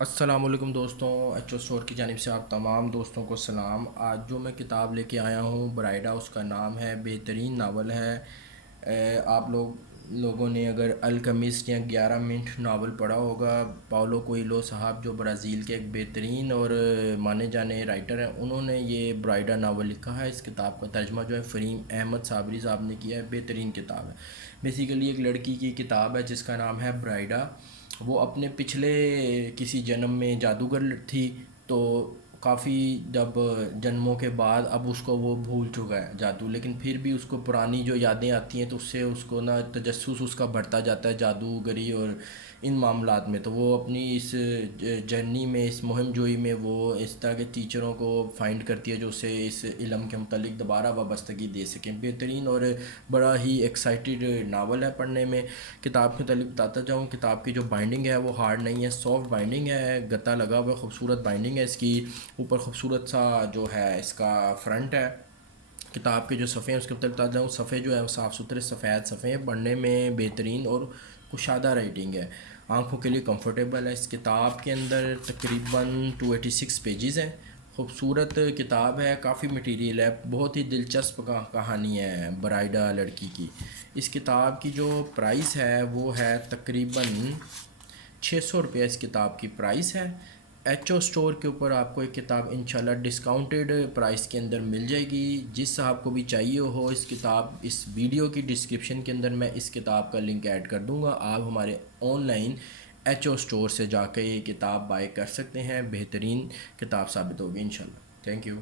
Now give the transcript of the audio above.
السلام علیکم دوستوں، ایچ او اسٹور کی جانب سے آپ تمام دوستوں کو سلام۔ آج جو میں کتاب لے کے آیا ہوں برائڈا، اس کا نام ہے، بہترین ناول ہے۔ آپ لوگوں نے اگر الکیمسٹ یا 11 منٹ ناول پڑھا ہوگا، پاولو کوئلو صاحب جو برازیل کے ایک بہترین اور مانے جانے رائٹر ہیں، انہوں نے یہ برائڈا ناول لکھا ہے۔ اس کتاب کا ترجمہ جو ہے فریم احمد صابری صاحب نے کیا ہے۔ بہترین کتاب ہے۔ بیسیکلی ایک لڑکی کی کتاب ہے جس کا نام ہے برائڈا۔ وہ اپنے پچھلے کسی جنم میں جادوگر تھی، تو کافی جب جنموں کے بعد اب اس کو وہ بھول چکا ہے جادو، لیکن پھر بھی اس کو پرانی جو یادیں آتی ہیں تو اس سے اس کو نا تجسس اس کا بڑھتا جاتا ہے جادوگری اور ان معاملات میں۔ تو وہ اپنی اس جرنی میں، اس مہم جوئی میں، وہ اس طرح کے ٹیچروں کو فائنڈ کرتی ہے جو اسے اس علم کے متعلق دوبارہ وابستگی دے سکیں۔ بہترین اور بڑا ہی ایکسائٹیڈ ناول ہے پڑھنے میں۔ کتاب کے متعلق بتاتا جاؤں، کتاب کی جو بائنڈنگ ہے وہ ہارڈ نہیں ہے، سافٹ بائنڈنگ ہے، گتا لگا ہوا ہے، خوبصورت بائنڈنگ ہے اس کی۔ اوپر خوبصورت سا جو ہے اس کا فرنٹ ہے۔ کتاب کے جو صفحے ہیں اس کے متعلق بتا جاؤں، صفحے جو ہے وہ صاف ستھرے سفید صفحے ہیں، پڑھنے میں بہترین اور کشادہ رائٹنگ ہے، آنکھوں کے لیے کمفرٹیبل ہے۔ اس کتاب کے اندر تقریباً 286 پیجز ہیں۔ خوبصورت کتاب ہے، کافی مٹیریل ہے، بہت ہی دلچسپ کہانی ہے برائڈا لڑکی کی۔ اس کتاب کی جو پرائس ہے وہ ہے تقریباً 600 روپیہ اس کتاب کی پرائس ہے۔ ایچ او اسٹور کے اوپر آپ کو ایک کتاب انشاءاللہ ڈسکاؤنٹڈ پرائس کے اندر مل جائے گی۔ جس صاحب کو بھی چاہیے ہو اس کتاب، اس ویڈیو کی ڈسکرپشن کے اندر میں اس کتاب کا لنک ایڈ کر دوں گا، آپ ہمارے online H O store سے جا کے یہ کتاب بائی کر سکتے ہیں۔ بہترین کتاب ثابت ہوگی انشاءاللہ۔ Thank you.